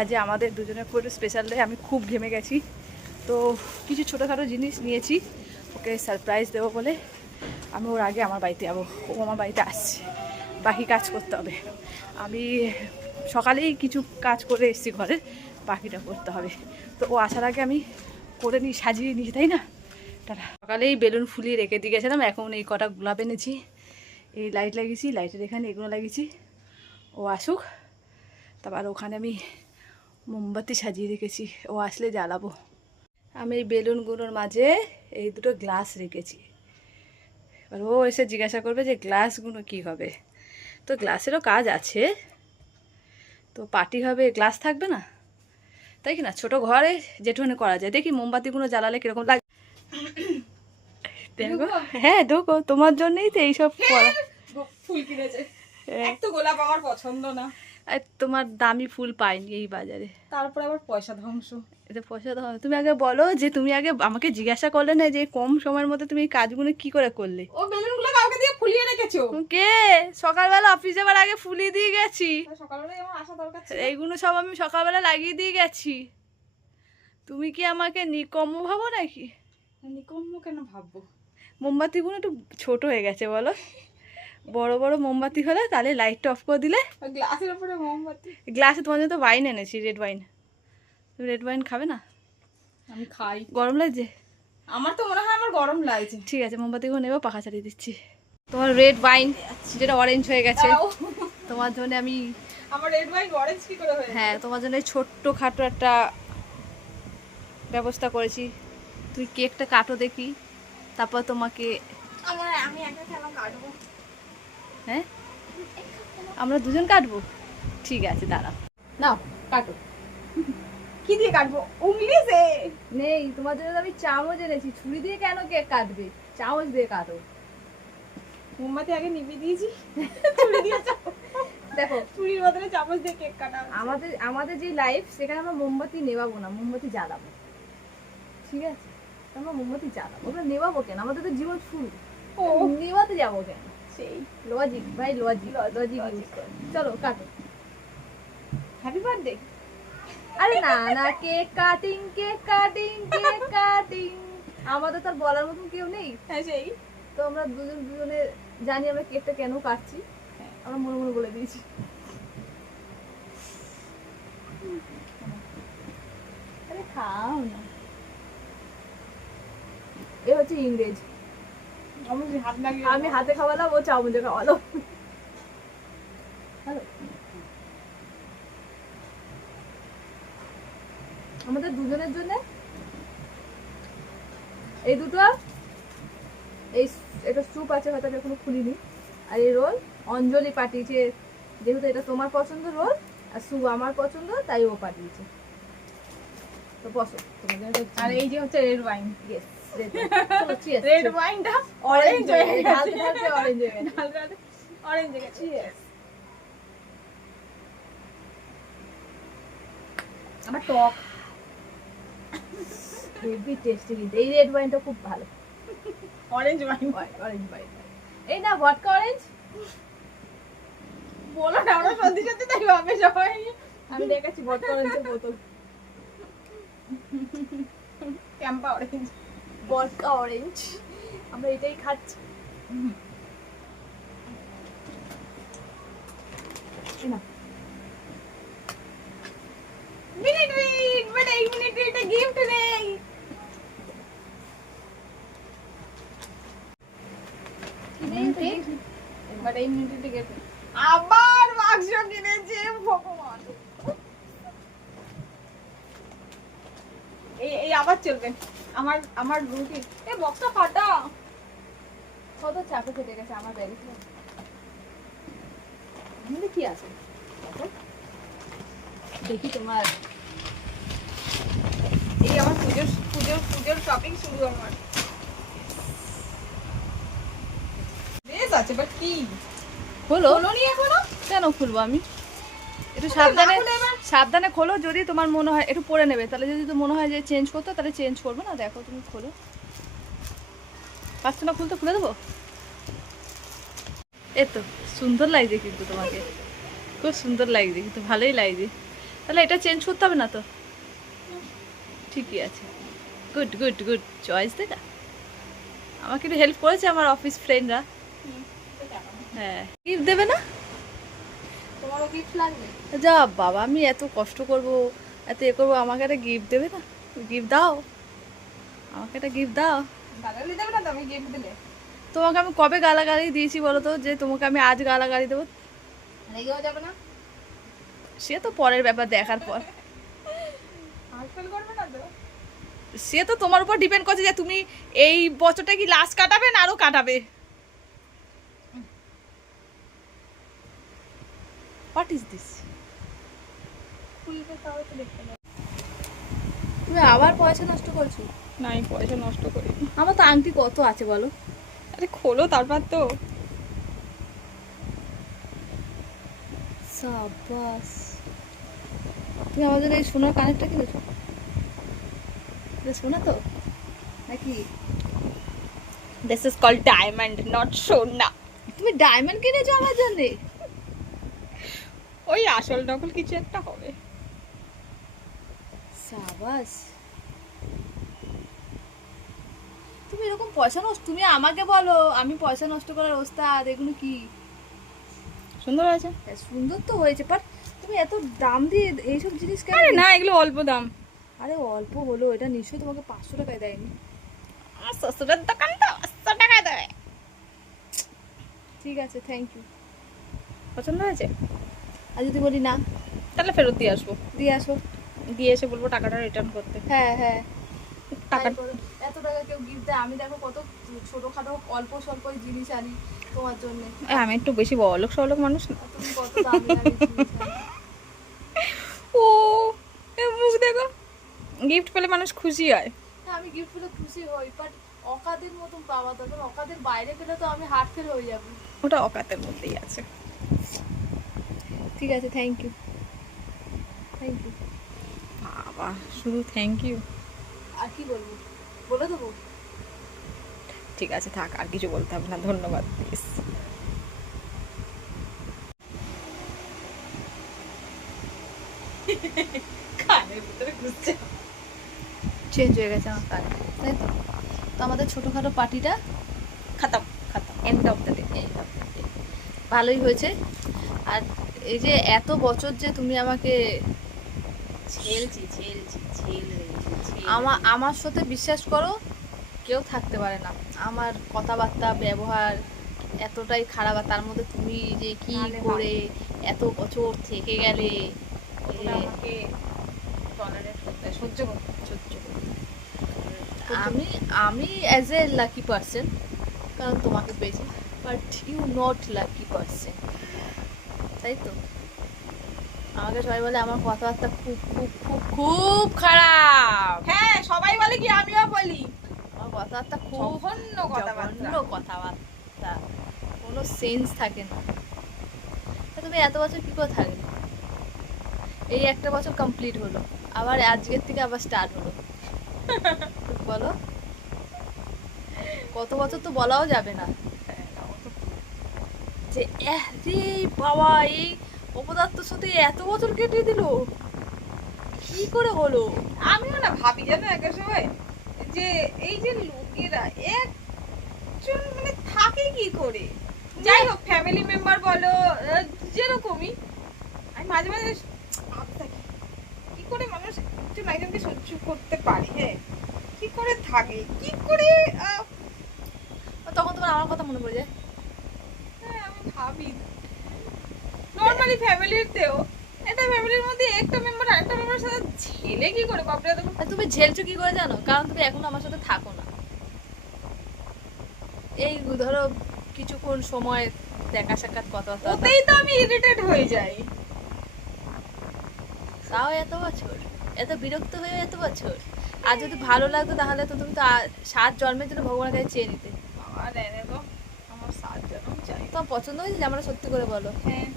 আজ আমাদের দুজনের পুরো স্পেশাল ডে। আমি খুব ঘেমে গেছি, তো কিছু ছোটোখাটো জিনিস নিয়েছি ওকে সারপ্রাইজ দেবো বলে। আমি ওর আগে আমার বাড়িতে যাবো, ও আমার বাড়িতে আসছে, বাকি কাজ করতে হবে। আমি সকালেই কিছু কাজ করে এসেছি ঘরে, বাকিটা করতে হবে। তো ও আসার আগে আমি করে নিই, সাজিয়ে নিই, তাই না? তারা সকালেই বেলুন ফুলিয়ে রেখে দিয়ে গেছিলাম, এখন এই কটা গোলাপ এনেছি, এই লাইট লাগিয়েছি, লাইটের এখানে এগুলো লাগিয়েছি। ও আসুক, তারপর ওখানে আমি মোমবাতি সাজিয়ে রেখেছি, ও আসলে জ্বালাবো। আমি এই বেলুনগুলোর মাঝে এই দুটো গ্লাস রেখেছি। এবার ও এসে জিজ্ঞাসা করবে যে গ্লাসগুলো কি হবে। তো গ্লাসেরও কাজ আছে, তো পার্টি হবে, গ্লাস থাকবে না, তাই কি না? ছোটো ঘরে যেটুখানি করা যায়। দেখি মোমবাতিগুলো জ্বালালে কীরকম লাগে। দেখো, হ্যাঁ ঢোকো, তোমার জন্যই তো এইসব করা। ফুল কিনেছে, এত গোলাপ আমার পছন্দ না। আর তোমার দামি ফুল পাইনি এই বাজারে, তারপর আবার পয়সা ধ্বংস। এটা পয়সা দাও। তুমি আগে বলো যে তুমি আগে আমাকে জিজ্ঞাসা করলে না যে কম সময়ের মধ্যে তুমি এই কাজগুলো কি করে করলে। ও বেলুনগুলো কাউকে দিয়ে ফুলিয়ে রেখেছো? কে? সকালবেলা অফিস যাবার আগে ফুলিয়ে দিয়ে গেছি। সকালবেলায় আমার আসা দরকার ছিল। এইগুলো সব আমি সকালবেলা লাগিয়ে দিয়ে গেছি। তুমি কি আমাকে নিকম্ম ভাবো নাকি? নিকম্ম কেন ভাববো? মোমবাতিগুলো একটু ছোট হয়ে গেছে বলো। বড় বড় মোমবাতি হলে তাহলে লাইটটা অফ করে দিলে। গ্লাসের উপরে মোমবাতি। গ্লাসে তোমার জন্য তো ওয়াইন এনেছি, রেড ওয়াইন। তুমি রেড ওয়াইন খাবে না? আমি খাই। গরম লাগছে? আমার তো মনে হয় আমার গরম লাগছে। ঠিক আছে, মোমবাতিগুলো নেবো, পাখা চালিয়ে দিচ্ছি। তোমার রেড ওয়াইন যেটা অরেঞ্জ হয়ে গেছে, তোমার জন্য আমি। আমার রেড ওয়াইন অরেঞ্জ কি করে হয়ে? হ্যাঁ, তোমার জন্য ছোট্ট খাটো একটা ব্যবস্থা করেছি। তুই কেকটা কাটো দেখি, তারপর তোমাকে। আমি একা কেন কাটবো? হ্যাঁ, আমরা দুজন কাটবো। ঠিক আছে, দাঁড়াও। নাও কাটো। কি দিয়ে কাটবো? উংলিতে নেই, তোমার জন্য আমি চামচ এনেছি। ছুরি দিয়ে কেন কেক কাটবে? চামচ দিয়ে কাটো। মোমবাতি আগে নিভিয়ে দিয়েছি, ছুরি দিয়ে দেখো, ছুরির বদলে চামচ দিয়ে কেক কাটা। আমাদের যে লাইফ, সেখানে আমরা মোমবাতি নেবাবো না, মোমবাতি জ্বালাবো। ঠিক আছে, আমরা মোমবাতি জ্বালাবো, আমরা নেবাবো কেন? আমাদের তো জীবন শুরু, ও নেবাতে যাবো কেন? সেই লজিক ভাই, লজিক ইউজ কর। চলো কাটো। Happy birthday. আরে না না, cake cutting, cake cutting, cake cutting. আমাদের তো আর বলার মতন কেউ নেই। হ্যাঁ সেই। তো আমরা দুজনে জানি আমরা কেকটা কেন কাটছি, আমরা মনে মনে বলে দিয়েছি। আরে খাও না। এ হচ্ছে ইংরেজ। আমি হাতে খাওয়ালাম, ও চামচে খাওয়ালো। আমাদের দুজনের জন্য এই দুটো, এটা স্যুপ আছে, হয়তো আমি এখনো খুলিনি। আর এই রোল অঞ্জলি পাঠিয়েছে, যেহেতু এটা তোমার পছন্দ রোল আর স্যুপ আমার পছন্দ, তাই ও পাঠিয়েছে। তো বসো, তোমাদের। আর এই যে হচ্ছে রেড ওয়াইন। ইয়েস, রেড ওয়াইনটা অরেঞ্জ হয়ে গেছে। অরেঞ্জ হয়ে গেছে। অরেঞ্জ হয়ে গেছে। আমার টক হেভি টেস্টি, কিন্তু এই রেড ওয়াইনটা খুব ভালো। Orange wine. Orange wine. এই না, ভডকা অরেঞ্জ বলো না, আমরা সত্যি সত্যি তাই ভাবে সবাই। আমি দেখাচ্ছি ভডকা অরেঞ্জের বোতল। ক্যাম্পা অরেঞ্জ, ভডকা অরেঞ্জ, আমরা এটাই খাচ্ছি। না মিনিট ওয়েট, বাট এক মিনিট এটা গিফট নেই। বাট এই মিনিটে গেছে আবার বাক্স কিনেছে, ভগবান। এই আবার চলবে আমার রুটি। এই বক্সটা ফাটা। কত চাপে কেটে গেছে আমার ব্যাগে। কি আছে দেখি তোমার। এই আমার পুজোর শপিং শুরু আমার। বেশ আছে, বাট কি খোলো। খোলো নি এখনো? কেন খুলবো আমি? একটু সাবধানে সাবধানে খোলো। যদি তোমার মনে হয় একটু পরে নেবে, তাহলে যদি তো মনে হয় যে চেঞ্জ করতে, তাহলে চেঞ্জ করবো না। দেখো তুমি খোলো, পাঁচটা না খুলতে, খুলে দেবো। এতো সুন্দর লাগছে কিন্তু তোমাকে, খুব সুন্দর লাগছে, কিন্তু ভালোই লাগছে। তাহলে এটা চেঞ্জ করতে হবে না তো? ঠিকই আছে, গুড গুড গুড চয়েস। দেখা আমাকে একটু হেল্প করেছে আমার অফিস ফ্রেন্ডরা। হ্যাঁ, গিফট দেবে না? তোমারও গিফট লাগবে? যা বাবা, আমি এত কষ্ট করব, এত এ করবো, আমাকে একটা গিফট দেবে না? গিফট দাও, আমাকে একটা গিফট দাও। গালাগালি দেবে না তো আমি গিফট দিলে? তোমাকে আমি কবে গালাগালি দিয়েছি বলো তো, যে তোমাকে আমি আজ গালাগালি দেবো? রেগেও যাবে না? সে তো পরের ব্যাপার, দেখার পর। হাসপাল করবে না তো? সে তো তোমার উপর ডিপেন্ড করছে যে তুমি এই বছরটা কি লাস্ট কাটাবে না আরো কাটাবে। What is this? খুলবে তাও তো দেখতে পাবে। তুমি আবার পয়সা নষ্ট করছো? না আমি পয়সা নষ্ট করি। আমার তো আংটি কত আছে বলো? আরে খোলো তারপর তো। সাবাস, তুমি আমাদের এই সোনার কানেরটা কিনেছো? এটা সোনা তো নাকি? This is called diamond not সোনা। তুমি ডায়মন্ড কিনেছো আমার জন্য? ওই আসল নকল কিছু একটা হবে। সাবাস, তুমি এরকম পয়সা নষ্ট, তুমি আমাকে বলো আমি পয়সা নষ্ট করার ওস্তাদ? এগুলো কি? সুন্দর আছে। হ্যাঁ, সুন্দর তো হয়েছে, বাট তুমি এত দাম দিয়ে এইসব জিনিস কেন? আরে না, এগুলো অল্প দাম। আরে অল্প হলো, এটা নিশ্চয়ই তোমাকে 500 টাকায় দেয়নি। আর শ্বশুরের দোকান তো 100 টাকায় দেবে। ঠিক আছে, থ্যাংক ইউ। পছন্দ হয়েছে? আর যদি বলি না? তাহলে ফেরত দিয়ে আসবো। দিয়ে আসো। দিয়ে এসে বলবো টাকাটা রিটার্ন করতে। হ্যাঁ হ্যাঁ, টাকা তাই করো। এত টাকা কেউ গিফট দেয়? আমি দেখো কত ছোটখাটো অল্প স্বল্প জিনিস আনি তোমার জন্য। আমি একটু বেশি বড়লোক সড়লোক মানুষ না। আর তুমি কত দামি দামি জিনিস আনো। ও এ মুখ দেখো, গিফট পেলে মানুষ খুশি হয়। হ্যাঁ, আমি গিফট পেলে খুশি হই, বাট অকাদের মতন পাওয়া দরকার। অকাদের বাইরে পেলে তো আমি হার্ট ফেল হয়ে যাবো। ওটা অকাতের মধ্যেই আছে। ঠিক আছে, থ্যাংক ইউ থ্যাংক ইউ। বাবা শুধু থ্যাংক ইউ? আর কি বলবো, বলে দেবো? ঠিক আছে থাক, আর কিছু বলতে হবে না, ধন্যবাদ প্লিজ। কানের ভিতরে ঘুরছে। চেঞ্জ হয়ে গেছে আমার কাজ, তাই তো? তো আমাদের ছোটোখাটো পার্টিটা খতম খতম, এন্ড অফ দ্য ডে। ভালোই হয়েছে। আর এই যে এত বছর যে তুমি আমাকে ঝেলছি আমার সাথে, বিশ্বাস করো, কেউ থাকতে পারে না। আমার কথাবার্তা ব্যবহার এতটাই খারাপ, আর তার মধ্যে তুমি যে কি নালে করে এত বছর থেকে গেলে, আমাকে টলারেট করতে সহ্য করতে। সহ্য করতে। আমি আমি অ্যাজ এ লাকি পার্সন, কারণ তোমাকে পেয়েছি, but you not lucky person, তাই তো? আমাকে সবাই বলে আমার কথাবার্তা খুব খুব খুব খুব খারাপ। হ্যাঁ সবাই বলে কি, আমিও বলি। আমার কথাবার্তা খুব জঘন্য কথাবার্তা। জঘন্য কথাবার্তা, কোনো সেন্স থাকে না। তা তুমি এত বছর কি করে থাকলে? এই একটা বছর কমপ্লিট হলো, আবার আজকের থেকে আবার স্টার্ট হলো। বলো, কত বছর তো বলাও যাবে না যে রে বাবা, এই অপদার্থর সাথে এত বছর কেটে দিল, কি করে হলো? আমিও না ভাবি জানো এক সময়, যে এই যে লোকেরা একজন মানে থাকে কি করে, যাই হোক ফ্যামিলি মেম্বার বলো যেরকমই, আমি মাঝে মাঝে ভাবতে থাকি কি করে মানুষ একজন একজনকে সহ্য করতে পারে। হ্যাঁ কি করে থাকে, কি করে তখন তোমার আমার কথা মনে পড়ে যায়। হ্যাঁ আমি ভাবি নর্মালি ফ্যামিলিতেও, একটা ফ্যামিলির মধ্যে একটা মেম্বার আরেকটা মেম্বারের সাথে ছেলে কি করে বাপরে এত। আর তুমি ঝেলছো কি করে জানো? কারণ তুমি এখন আমার সাথে থাকো না। এই ধরো কিছুক্ষণ সময় দেখা সাক্ষাৎ কথাবার্তা, ওতেই তো আমি ইরিটেট হয়ে যাই। তাও এত বছর, এত বিরক্ত হয়ে এত বছর। আর যদি ভালো লাগতো তাহলে তো তুমি তো 7 জন্মের জন্য ভগবানের কাছে চেয়ে নিতে। বাবা রে গো, আমার 7 জনম চাই। তোমার পছন্দ হয়েছে? আমরা সত্যি করে বলো, হ্যাঁ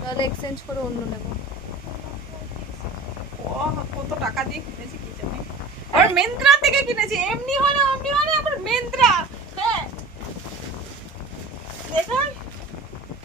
তাহলে এক্সচেঞ্জ করে অন্য নেবো। ও কত টাকা দিয়ে কিনেছি কি জানি, আর মিন্ত্রা থেকে কিনেছি, এমনি হয় না অমনি হয় না, আবার মিন্ত্রা। হ্যাঁ দেখুন,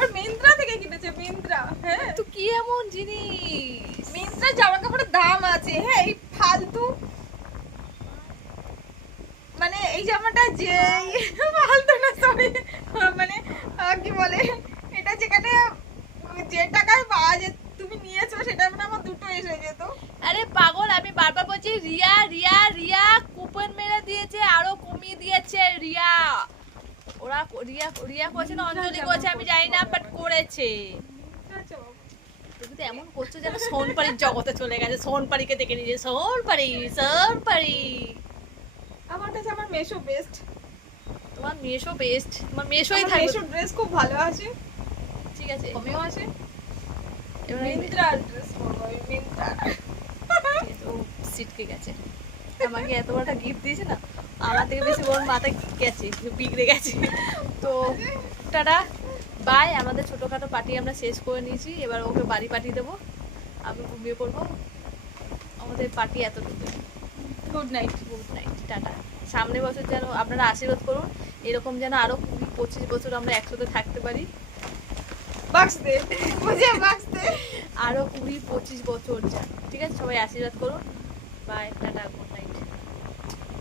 আর মিন্ত্রা থেকে কিনেছে, মিন্ত্রা। হ্যাঁ তো কি এমন জিনিস? মিন্ত্রা জামা কাপড়ের দাম আছে, হ্যাঁ এই ফালতু মানে এই জামাটা যে ফালতু না সরি মানে কি বলে এটা যেখানে যে টাকায় পাওয়া যেত তুমি নিয়েছো সেটা মানে আমার দুটো এসে যেত। আরে পাগল, আমি বারবার বলছি রিয়া রিয়া রিয়া কুপন মেরে দিয়েছে, আরো কমিয়ে দিয়েছে রিয়া। ওরা রিয়া রিয়া করেছে না অঞ্জলি করেছে আমি জানি না, বাট করেছে। তুমি তো এমন করছো যেন সোনপাড়ির জগতে চলে গেছে, সোনপাড়িকে দেখে নিয়েছে, সোনপাড়ি সোনপাড়ি। আমার কাছে আমার মেশো বেস্ট। তোমার মেশো বেস্ট, তোমার মেশোই আমার থাকবে। মেশো ড্রেস খুব ভালো আছে, ঠিক আছে, কমেও আছে। এবার আমি- মিন্ত্রার ড্রেস পরবো আমি, মিন্ত্রা। ও সিটকে গেছে, আমাকে এত বড় গিফট দিয়েছে না, আমার থেকে বেশি ওর মাথায় গেছে, বিগড়ে গেছে। তো টাটা বাই, আমাদের ছোটোখাটো পার্টি আমরা শেষ করে নিয়েছি, এবার ওকে বাড়ি পাঠিয়ে দেবো, আমি ঘুমিয়ে পড়বো। আমাদের পার্টি এতটুকু। Good night. Good night, tata. সামনে বছর যেন আপনারা আশীর্বাদ করুন, এরকম যেন আরো 20-25 বছর আমরা একসাথে থাকতে পারি, বাক্স দে, মুঝে বাক্স দে। আরো 20-25 বছর যান। ঠিক আছে, সবাই আশীর্বাদ করুন। Bye, tata, good night.